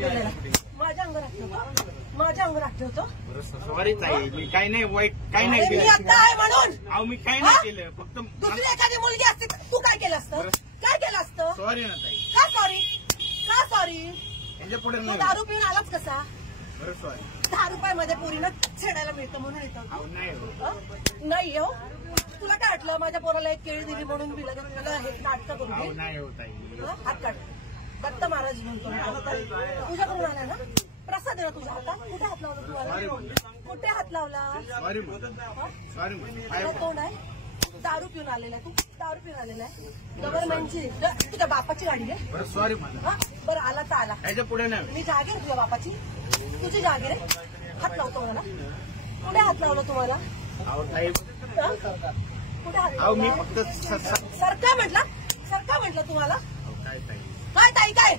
गेलेला माझ्या अंगावर ठेवतो, माझ्या अंगावर ठेवतो. सॉरी ताई, मी काही नाही वाईट काही नाही मी केलं. आता आहे म्हणून अहो मी काही नाही केलं, फक्त दुसरी एखादी मुलगी असते तू काय केलं असतं? काय केलं असतं? सॉरी ना ताई. का सॉरी? का सॉरी? याच्या पुढे तू नाही. दारू पिऊन आलाच कसा? बरं सॉरी. 10 रुपयामध्ये पोरीनं छेडायला मिळतं म्हणून येतं. अहो नाही हो. नाही हो, तुला काय वाटलं माझ्या पोराला एक केळी दिली म्हणून मी लगेच मला हे नाटकं करून अहो दे? नाही हो ताई. हात काढ. दत्त महाराज म्हणतो तुझ्याकडून आला ना प्रसाद आहे ना तुझ्या हातात. कुठे हात लावला तुला? कुठे हात लावला? सॉरी सॉरी तुला तोंड आहे? दारू पिऊन आलेला आहे तू, दारू पिऊन आलेला आहे. गव्हर्नमेंटची तुझ्या बापाची गाडी आहे. बरं सॉरी मला. बरं आला तर आला. याच्या पुढे नाही. मी जागीर तुझ्या बापाची, तुझी जागीर आहे. हात लावतो मला. कुठे हात लावला तुम्हाला? अहो ताई कुठे हात अहो मी लावला? फक्त सरका म्हटलं, सरका म्हटलं तुम्हाला. काय ताई काय ताई काय?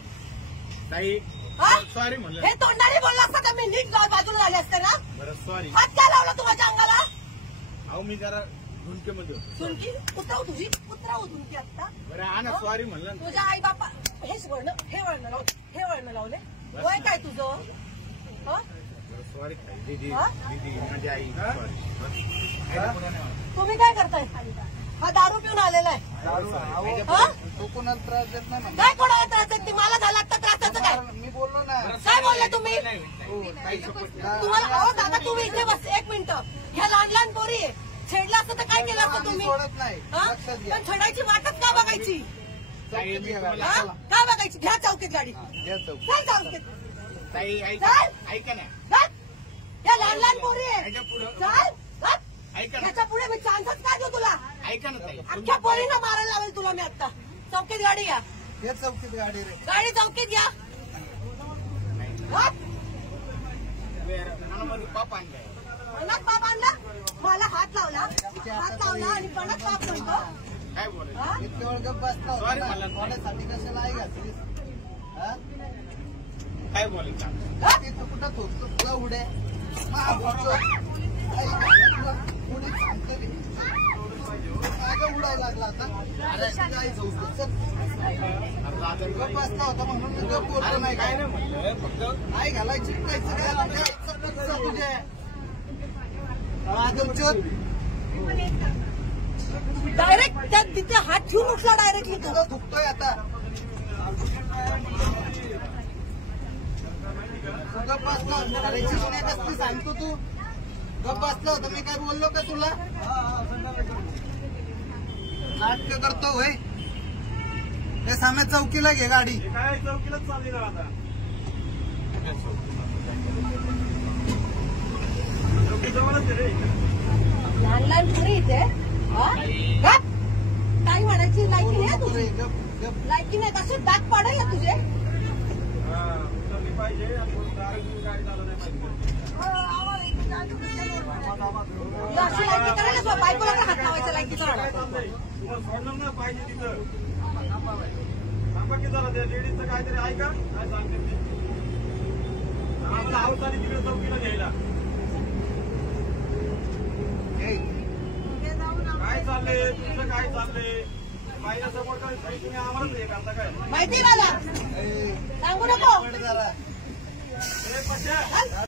ताई हा? सॉरी म्हणलं. हे तोंडाने बोलला असता का मी नीट बाजूला झाले असते ना. बरं सॉरी. हात काय लावला तू माझ्या अंगाला? अहो मी जरा झुंकेमध्ये होतो. झुणकी उतराव तुझी, उतराव झुणकी आता. बरं हा ना सॉरी म्हणलं ना. तुझ्या आई बापा हेच वळण, हे वळण लावले, हे वळण लावले. वय काय तुझं? सॉरी ताई. दीदी हा? दीदी माझी आई सॉरी. याच्या पुढे नाही. तुम्ही काय करताय? हा दारू पिऊन आलेला आहे. हा? तो कोणाला त्रास देत नाही ना. काय कोणाला त्रास देते? मला झाला आता त्रासाचं काय? मी बोललो ना. काय बोलले तुम्ही? हो, ताई support. तुम्हाला अहो दादा तुम्ही इथे बस एक मिनिट. ह्या लहान लहान पोरी आहे. छेडला असतं तर काय केलं असतं आम्ही तुम्ही? सोडत नाही. हा? लक्षात घ्या. पण छेडायची वाटच का बघायची? ताई मी तुम्हाला- हा? का बघायची? घ्या चौकीत गाडी. घ्या चौक. चल चौकीत. ताई चल. ऐका ना. चल. या लहान लहान पोरी आहे. याच्या पुढे चल. चल. ऐका ना. याच्या पुढे मी चान्सच काय देऊ तुला? ऐका ना ताई. अख्ख्या पोरीनं मारायला लावेल तुला मी आता. चौकीत गाडी घ्या. घ्या चौकीत गाडी रे. गाडी चौकीत घ्या. हा? मला माझं पाप आणलंय. मनात बाप आणला, मला हात लावला, हात लावला आणि मनात बाप म्हणतो. काय बोलायचं? हा? इतके वेळ गप्प बसता होता Sorry ना. मला. कोणासाठी कशाला आहे घातलीस? हा? काय बोलायचं? हा? तिथं कुठं थोपतो तुला उड्या? महापुरुषो. आई तुला उडी सांगते रे. काय गं उडायला लागला आता? अरे तुझी आई झोपतो. चल. गप्प बसता होता म्हणून मी गप्प बोललो नाही काय काय. नाही म्हणलं, फक्त आई घालायची कायचं काय तुझे तुमचं डायरेक्ट त्या तिथे हात ठेवून उठला डायरेक्टली तो. तुझं दुखतोय आता. गप्प बसला होता. घालायची नाही कसली सांगतो तू. गप्प बसला होता मी काय बोललो का तुला? नाटक करतो होय. ते सामे चौकीला घे गाडी. काय चौकीलाच चालली ना आता. लहान लहान पोरी इथे. हा? गप. काही म्हणायची लायकी नाही आहे तुझी. गप्प गप्प. लायकी नाही तसे दात पाडेल ना तुझे. पाहिजे अशी लायकी करायला बायकोला पण हात लावायचं लायकीचं राहणार. सोडलं ना पाहिजे तिथं. सांगा की जरा त्या लेडीजचं काहीतरी ऐका काय सांगते ते. आम्हाला आवतानी तिकडे चौकीला घ्यायला. काय चाललंय तुमचं? काय चाललंय? बाईला सपोर्ट काय तुम्ही आम्हालाच हे करता काय? माहिती मला ए, सांगू नको. पड जरा. ए, पश्या.